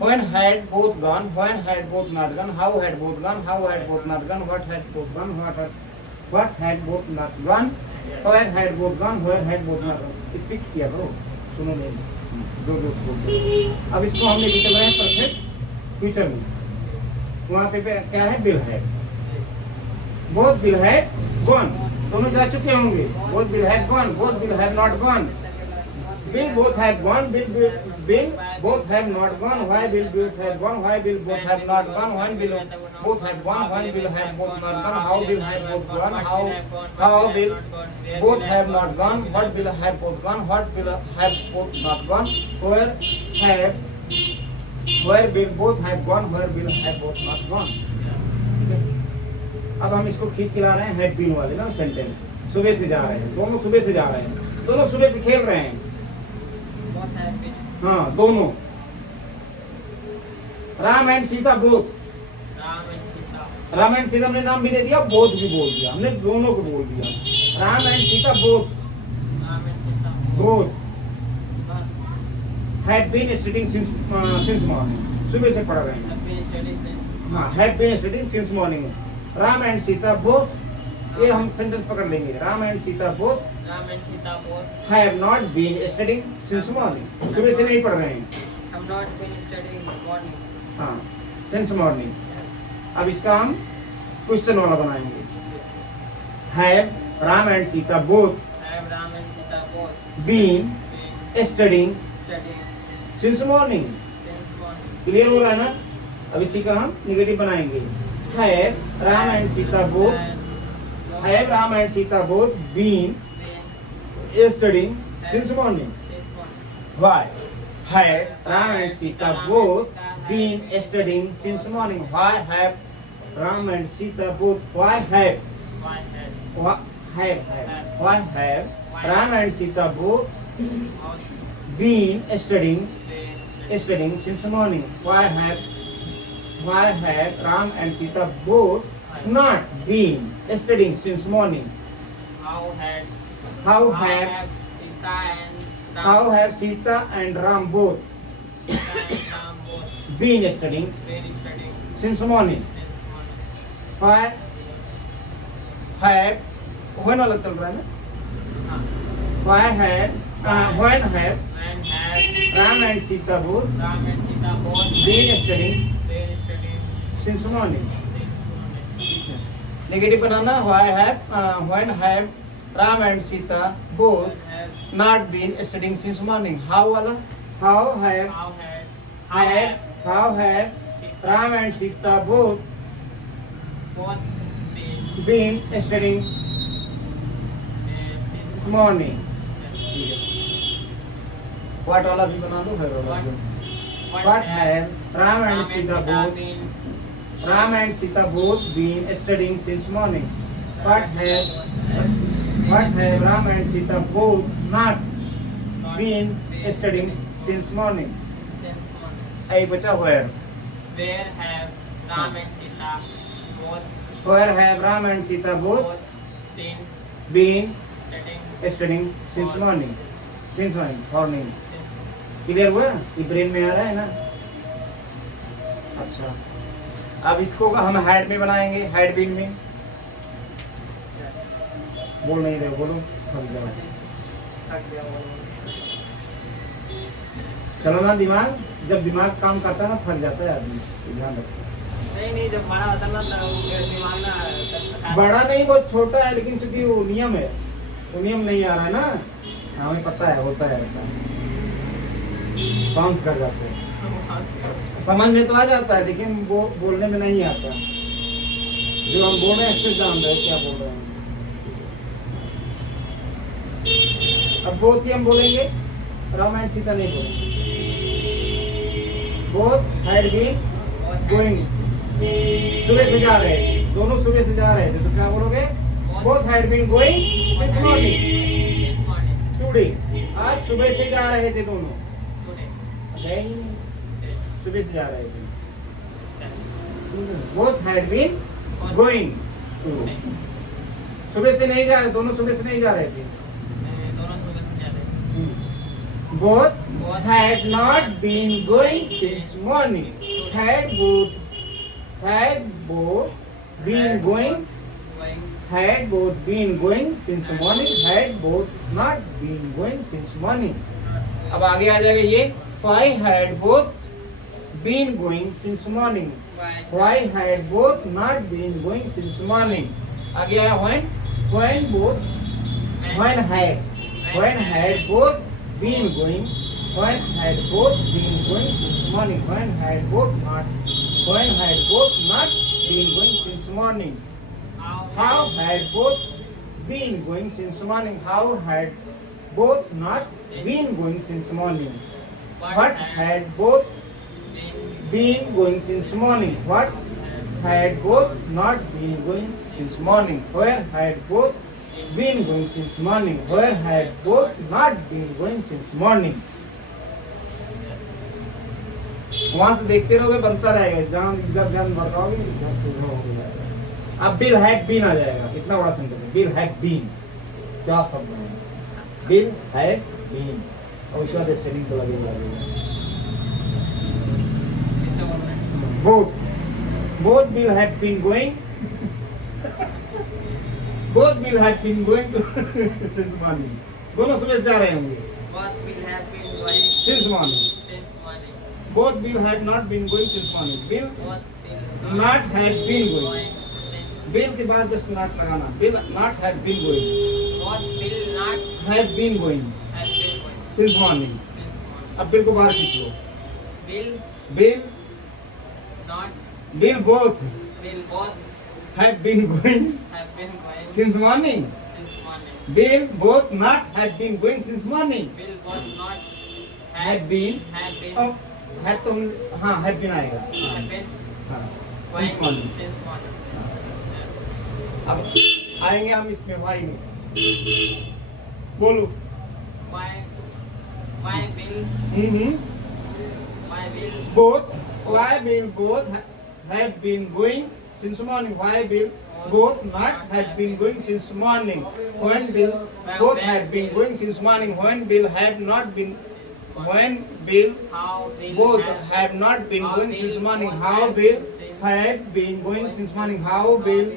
When had both gone? When had both not gone? How had both gone? How had both not gone? What had both gone? What had both not gone? Where had both gone? Where had both not gone? Speak किया करो, सुनो नहीं, दो बोलते। अब इसको हम लेके चल रहे हैं परफेक्ट फ्यूचर में। वहाँ पे क्या है? बिल है। बोथ बिल है गॉन, दोनों जा चुके होंगे। बोथ बिल है गॉन, बोथ बिल है not gone. Will both have gone? Will both have not gone? Why will both have gone? Why will both have not gone? When will both have gone? When will have both not gone? How will have both gone? How will both have not gone? What will have both gone? What will have both not gone? Where will both have gone? Where will have both not gone? अब हम इसको खींच के ला रहे हैं हैव बीन वाले ना सेंटेंस। सुबह से जा रहे हैं, दोनों सुबह से जा रहे हैं, दोनों सुबह से खेल रहे हैं। हाँ, दोनों। Ram and Sita both. Ram and Sita हमने नाम भी दे दिया, बोथ भी बोल दिया, हमने दोनों को बोल दिया। Ram and Sita both, both had been studying since morning, सुबह से पढ़ रहे हैं। हाँ, had been studying since morning. Ram and Sita both, ये हम सेंटेंस पकड़ लेंगे। Ram and Sita both have not been studying since morning, सुबह से नहीं पढ़ रहे हैं। have not been studying morning। हाँ, since morning। अब इसका हम क्वेश्चन वाला बनाएंगे। Have Ram and Sita both been studying since morning? Clear हो रहा है ना? अब इसी का हम निगेटिव बनाएंगे। Have Ram and Sita both, have Ram and Sita both been studying since morning? Why have Ram and Sita both been studying since morning? Why have Ram and Sita both? Why have Ram and Sita both been studying since morning? Why have Ram and Sita both not been studying since morning? How have Sita and Ram both been studying since morning? Why have, when वाला चल रहा है ना? When have Ram and Sita both been studying since morning? Negative banana. When have Ram and Sita both not been studying since morning. How वाला? How have Ram and Sita both both been studying since this morning? What वाला भी बना दो, है वाला भी। What have Ram and Sita both been studying since morning? What have Ram and Sita both not been studying since morning? आई बचा where? Where have Ram and Sita both Where have Ram and Sita both been been studying since morning? Since morning. Clear हुआ? ये ब्रेन में आ रहा है ना? अच्छा, अब इसको हम हेड में बनाएंगे, हेड बीन में। बोल नहीं रहे, बोलो, फंस जाओ। चलो ना, दिमाग जब दिमाग काम करता है ना, फंस जाता है आदमी, ध्यान रखो। नहीं जब बड़ा होता ना तो दिमाग ना बड़ा नहीं, बहुत छोटा है, लेकिन चूंकि वो नियम है, वो नियम नहीं आ रहा है ना, हमें पता है, होता है ऐसा, बाउंस कर जाते हैं। समझ में तो आ जाता है, लेकिन वो बोलने में नहीं आता। जो हम बोल रहे हैं अच्छे जान रहे हैं क्या बोल रहे हैं। अब बोथ ही हम बोलेंगे, राम एंड सीता नहीं बोलेंगे। बोथ हैड बीन गोइंग, सुबह से जा रहे थे, दोनों सुबह से जा रहे थे, तो क्या बोलोगे? Both had been going since morning today. आज सुबह से जा रहे थे दोनों, सुबह से जा रहे थे। Both had been going to, सुबह से नहीं जा रहे, दोनों सुबह से नहीं जा रहे थे। Both had not been going since morning. Had both been going since morning. Had both not been going since morning. अब आगे आ जाएगा ये, why had both been going since morning? Why had both not been going since morning? आगे आया when had both been going, when had both been going since morning, when had both not been going since morning. How had both been going since morning? How had both not been going since morning? What had both been going since morning? What had both not been going since morning? Where had both been going since morning? Where had both not been going since morning? वहां से देखते रहोगे, बनता रहेगा, जहां इधर ध्यान बढ़ाओगे अब बिल हैड बीन आ जाएगा। इतना बड़ा सेंटेंस है, बिल हैड बीन, 4 शब्द हैं, बिल हैड बीन, और उसके बाद स्पेलिंग तो लगेगा। both bill have been going both bill have been going to since morning. दोनों सुबह जा रहे होंगे। Both will have been going since morning. Both bill have not been going since morning. Bill not have been going. Bill के बाद just not लगाना, bill not have been going. Both will not have been going since morning. अब bill को बाहर खींच लो। bill both have been going since morning. Bill both not have been going since morning. have been oh, have तो हाँ have been आएगा। हाँ since morning। अब आएंगे हम इसमें why में, बोलो। why will both have been going since morning? Why will both not have been going since morning? When will both have been going since morning? When will have not been? When will both have not been going since morning? How will have been going since morning? How will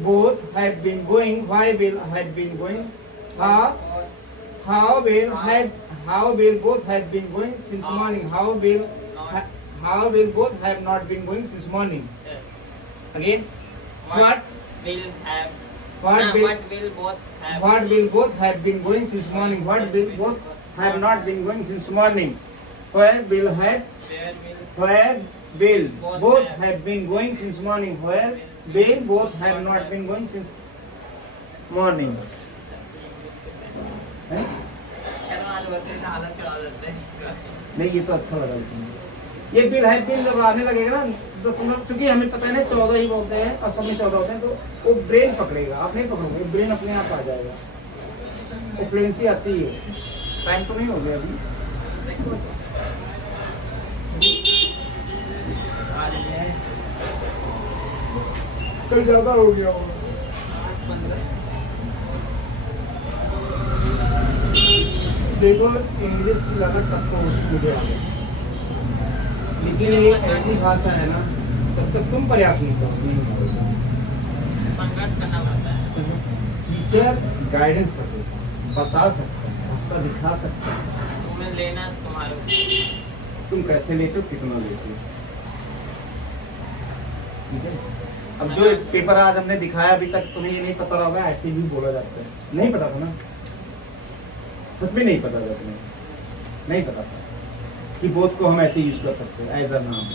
both have been going? Why will have been going? How will both have been going since morning? How will both have not been going since morning? Again, what will both What will both have been going since morning? What will both have not been going since morning? Where will have? Where will both have been going since morning? Where will both have not been going since morning? हैं? नहीं, ये तो अच्छा लगा लेकिन ये बिल है बिल जब आने लगेगा ना तो चूंकि हमें पता है ना 14 ही बोलते हैं और सब में 14 होते हैं, तो वो ब्रेन पकड़ेगा, आप नहीं पकड़ोगे, ब्रेन अपने आप आ जाएगा, वो फ्लुएंसी आती है। टाइम तो नहीं हो गया अभी, कल ज्यादा हो गया होगा। देखो इंग्लिश की लगत सबको मुझे आ गई, लेकिन ये ऐसी भाषा है ना, तब तक तुम प्रयास नहीं करो, संघर्ष करना पड़ता है। टीचर गाइडेंस कर देता है, बता सकता है, रास्ता दिखा सकता है, तुम्हें लेना तुम्हारे तुम कैसे लेते हो, कितना लेते हो, ठीक है। अब जो पेपर आज हमने दिखाया, अभी तक तुम्हें ये नहीं पता होगा, ऐसे भी बोला जाता है, नहीं पता था ना, सच में नहीं पता था तुम्हें, नहीं पता था कि बोथ को हम ऐसे यूज कर सकते हैं एज अ नाम,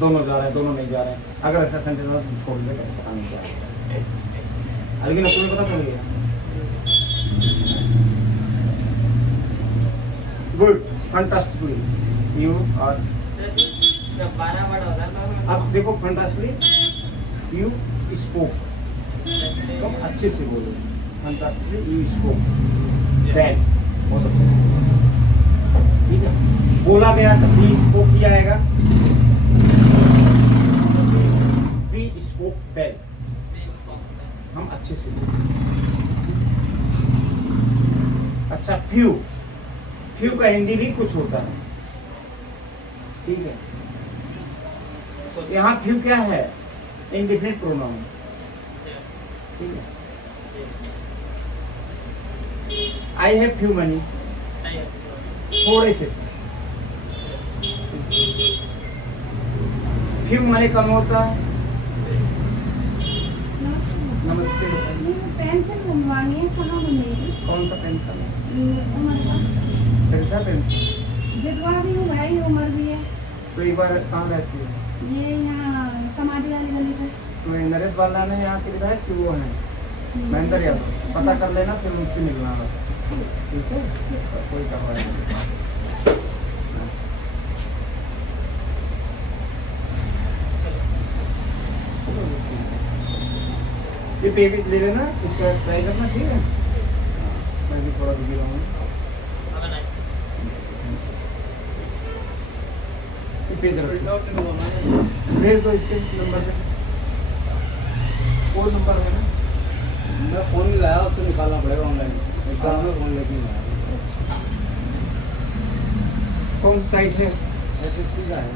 दोनों जा रहे हैं, दोनों नहीं जा रहे हैं, अगर ऐसा सेंटेंस हो तो छोड़ दे, पता नहीं क्या है, लेकिन अब तुम्हें पता चल गया। Good, fantastically, you are. जब 12 बड़ा होता है तो अब देखो फैंटास्टिकली, यू स्पोक, तुम अच्छे से बोलो, फैंटास्टिकली यू स्पोक, दैट बहुत अच्छा, ठीक है। बोला गया तो बी स्पोक किया आएगा, बी स्पोक वेल, हम अच्छे से बोले। अच्छा, फ्यू, फ्यू का हिंदी भी कुछ होता है, ठीक है। यहाँ फ्यू क्या है, इंडिफिनिट प्रोनाउन, ठीक है। आई हैव फ्यू मनी, थोड़े से, फ्यू माने कम होता है। नमस्ते, पेंसिल बनवानी है, कहाँ बनेगी? कौन सा पेंसिल है? उमर का खरीदा पेंसिल, भिजवा रही हूँ भाई, उमर भी है। तो एक बार कहाँ रहती है? ये यहाँ समाधि वाली गली पे। तो नरेश बाला ने यहाँ के विधायक कि वो है महेंद्र यादव, पता कर लेना, फिर उनसे मिलना है, ठीक है, कोई करवाए नहीं। ये पेज ले लेना, इसका ट्राई करना, ठीक है। मैं भी थोड़ा बिजी रहूँगा, ये पेज रख भेज दो इसके नंबर पे, कोड नंबर है ना, मैं फोन भी लाया, उससे निकालना पड़ेगा ऑनलाइन, एग्जाम में फोन लेके नहीं आया। कौन सी साइट है? HSC का है।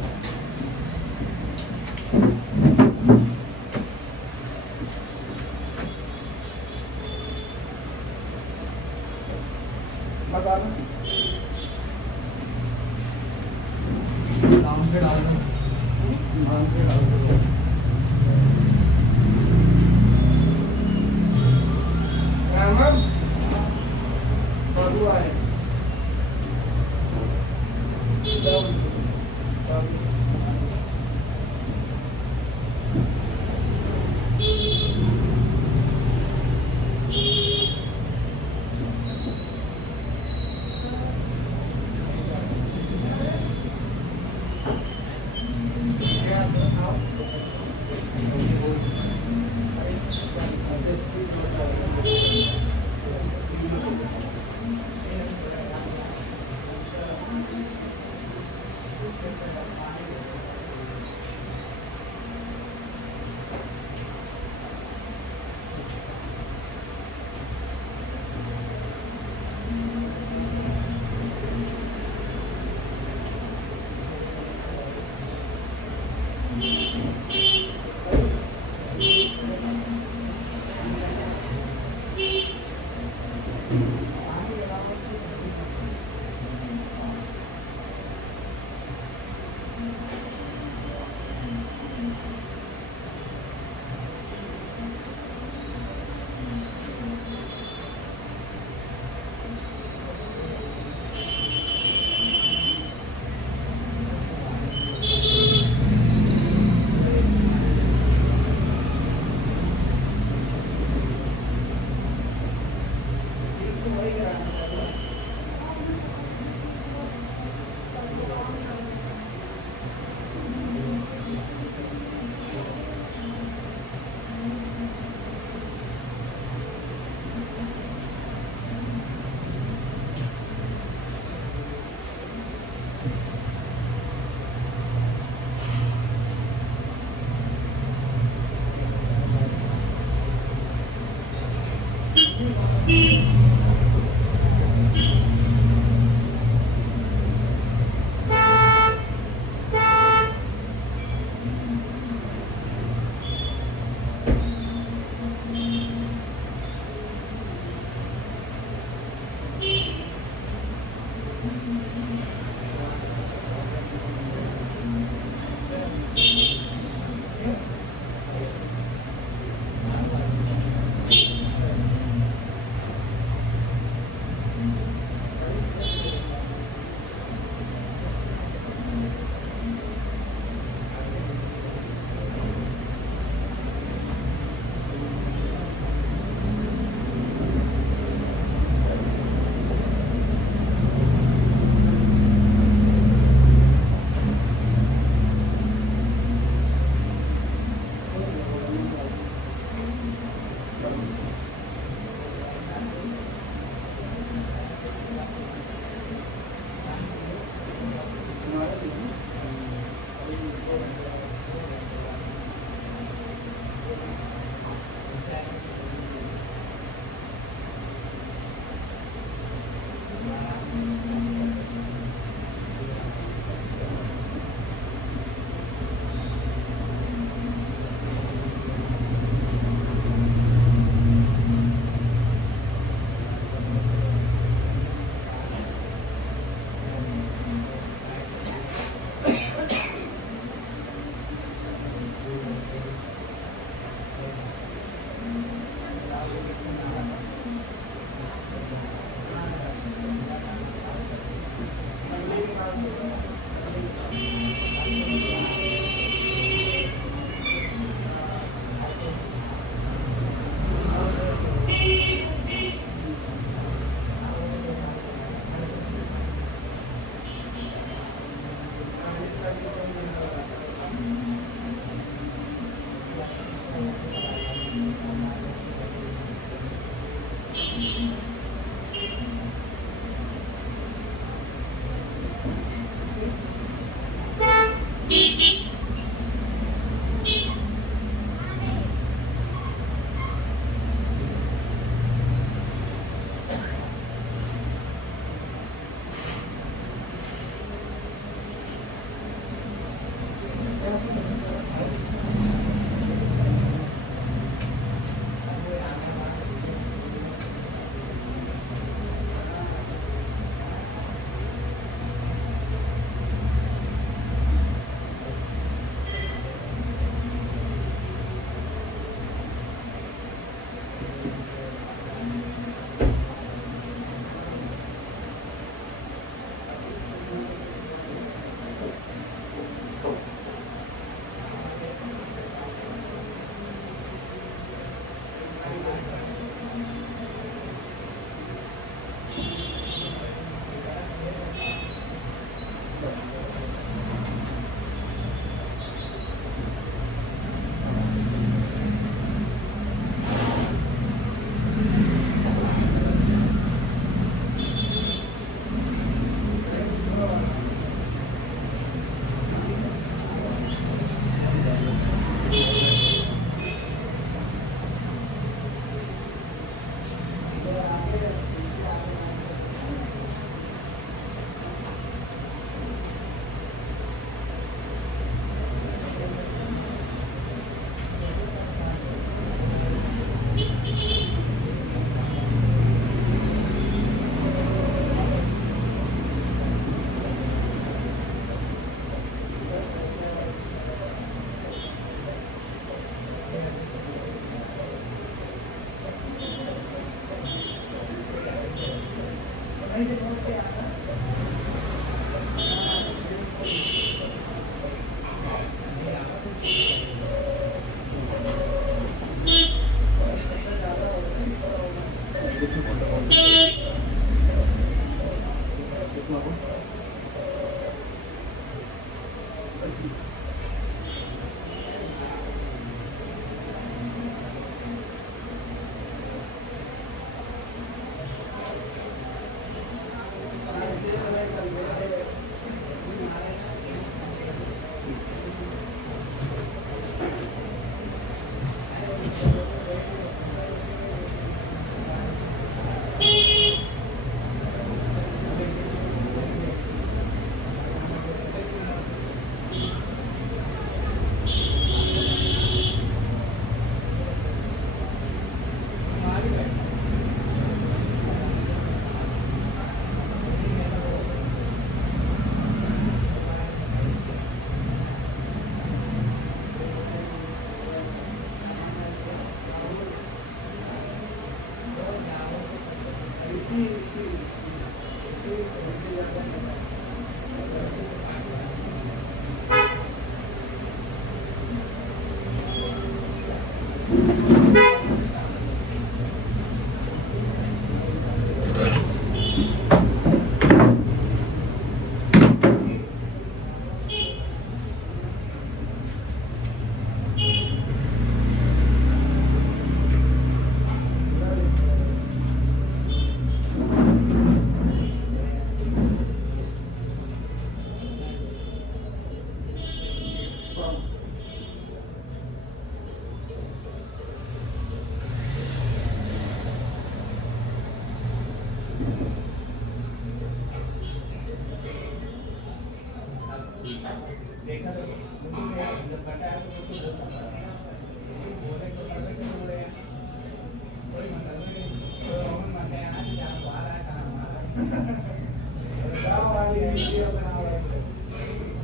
बताना, नाम से डाल दो, नाम से डाल दो। रामम बाबू आए,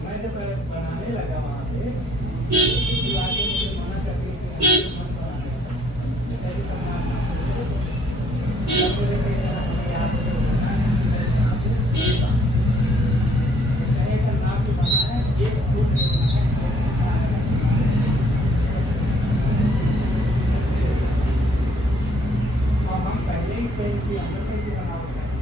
मैं जब बनाने लगा वहाँ पे तो आके मुझे मना कर दी कि मत बनाने तब मुझे कहीं यहाँ पे नाम भी बनाया एक फूट और हम पहले ही पेन की अंदर में भी बना होता है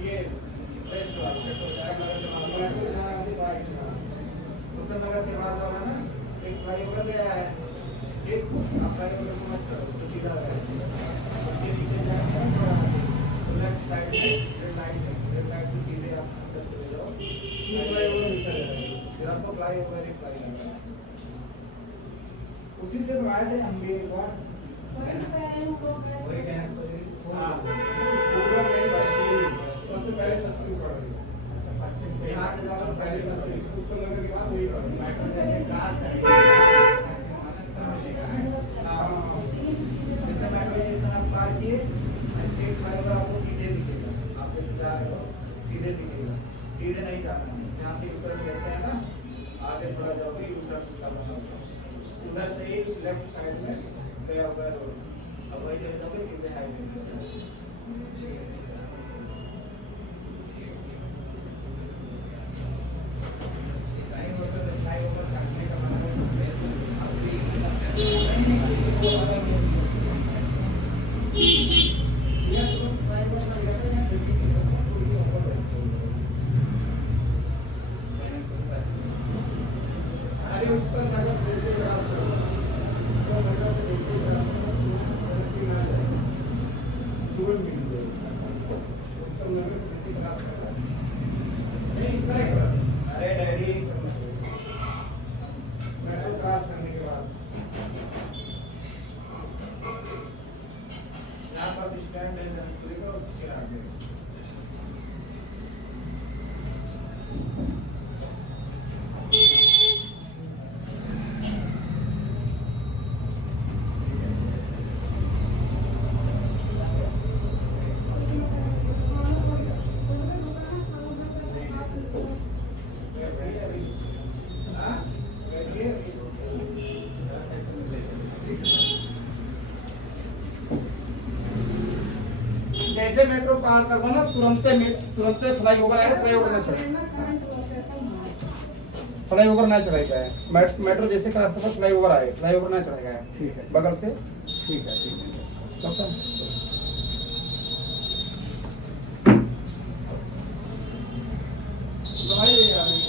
ये के बाद वाला ना एक फ्लाईओवर गया है, ठीक, आप फ्लाईओवर को मत चढ़ो तो सीधा रहेगा, उसके नीचे जाएंगे तो लेफ्ट साइड में रेड लाइट से सीधे आप अंदर चले जाओ, फ्लाईओवर नीचे जाएगा, फिर आपको फ्लाईओवर ही फ्लाई करना है। उसी से आए थे हम भी एक बार, वही क्या हाँ पूरा मेरी बस सबसे पहले सस्ती पड़ रही है, यहाँ से जाकर पहले सस्ती ऊपर लगने के बाद वही पड़ रही है, जैसे मेट्रो स्टेशन आप पार किए, एक फ्लाईओवर आपको सीधे दिखेगा, आप जैसे जा रहे हो सीधे दिखेगा, सीधे नहीं जाना, यहाँ से ऊपर कहते हैं ना, आगे थोड़ा जाओगे उधर उधर से ही लेफ्ट साइड में गया हुआ है रोड, अब वही चले जाओगे सीधे हाईवे पे। अरे डैडी मेट्रो क्रॉस करने के बाद यहाँ पर स्टैंड है देखो उसके आगे जैसे मेट्रो पार करबो ना तुरंत फ्लाईओवर आएगा, फ्लाईओवर ना चढ़े, फ्लाईओवर ना चढ़ाएगा है, मेट्रो जैसे का रास्ते पर फ्लाईओवर आए, फ्लाईओवर ना चढ़ाएगा है, ठीक है बगल से, ठीक है चलता है। दवाई ले आ रही है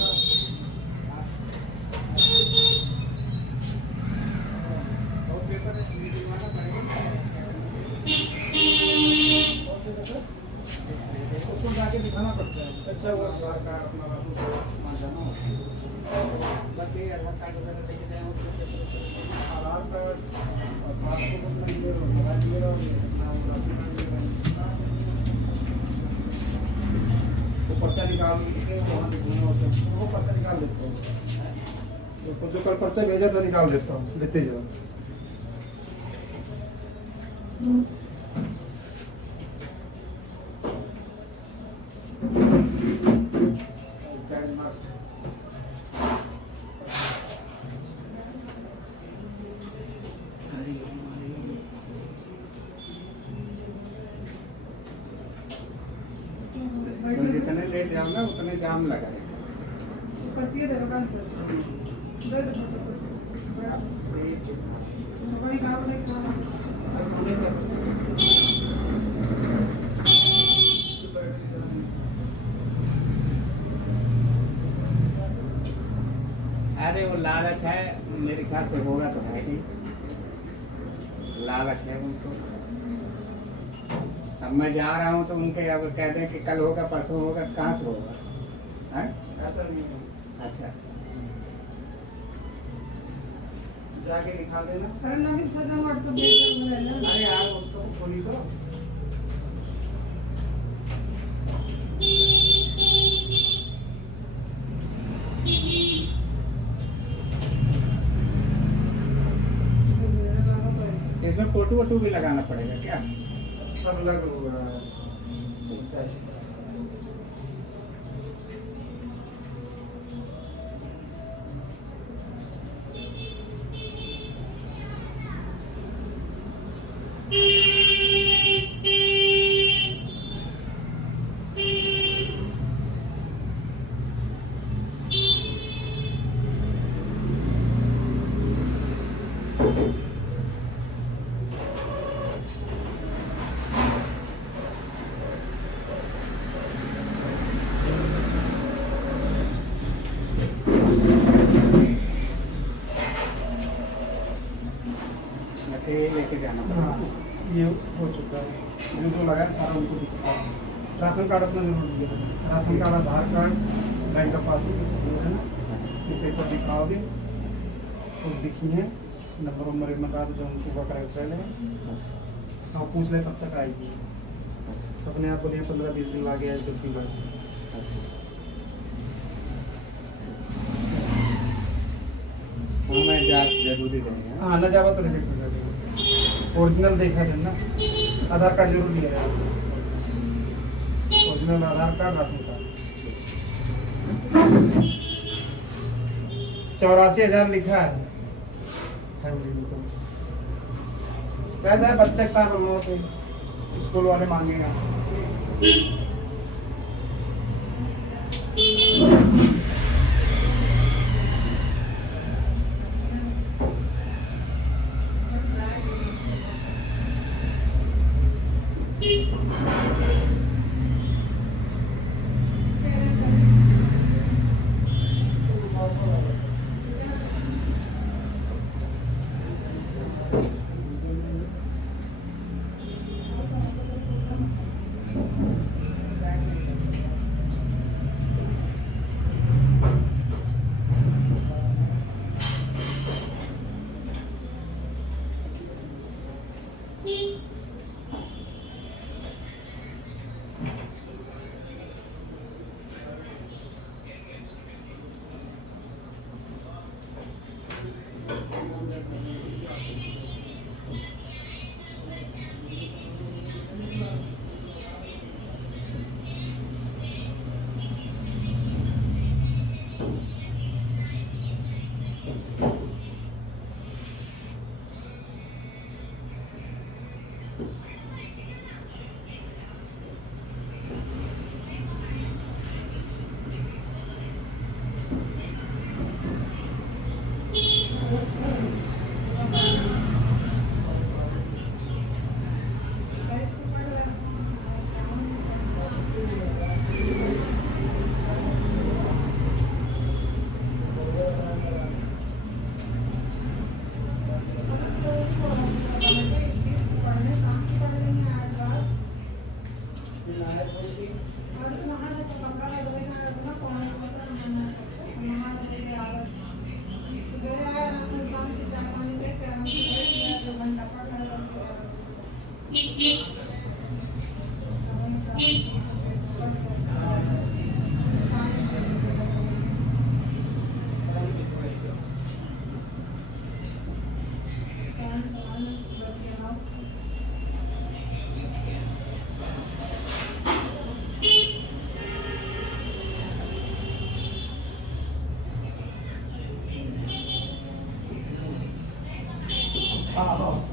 और पेपर है दिखाना पड़ेगा, उसको जाके दिखाना पड़ता है। अच्छा हुआ आधार कार्ड अपना मान जाना, बस ये आधार कार्ड वगैरह लेके जाए, उसको आधार कार्ड और पासपोर्ट नंबर और मोबाइल नंबर और वो पर्चा निकाल के वहाँ दिखाना होता है, वो पर्चा निकाल देता हूँ, जो कल पर्चा भेजा था निकाल देता हूँ, लेते जाओ। जितने लेट जाओ ना उतने जाम लगाएगा। अरे वो लालच है, मेरे ख्याल से होगा तो है ही, लालच है उनको। अब मैं जा रहा हूँ तो उनके अब कहते हैं कि कल होगा परसों होगा, कहाँ से होगा है? अच्छा जाके दिखा देना। अरे अरे यार उसको खोली तो इसमें फोटो वोटो भी लगाना पड़ेगा क्या? सब लग हुआ है। लेके जाना हाँ पड़ेगा। ये हो चुका है, जो जो लगा है सारा उनको दिखता है। राशन कार्ड अपना जरूर दिया, राशन कार्ड, आधार कार्ड, बैंक का पासबुक, ये सब है ना, ये पेपर दिखाओगे तो दिखिए, नंबर वंबर एक बता दो, जो उनको करेक्ट पहले और पूछ ले कब तक आएगी, तो अपने आप बोलिए 15-20 दिन लगे है छुट्टी में। हमें जा जरूरी रहेगा। हाँ ना जावा तो रिजेक्ट हो जाएगा, ओरिजिनल देखा है ना, आधार कार्ड जरूर लिया है, ओरिजिनल आधार कार्ड, राशन कार्ड। 84,000 लिखा है फैमिली इनकम। कहता है बच्चे का बनवा के स्कूल वाले मांगेगा। हाँ हाँ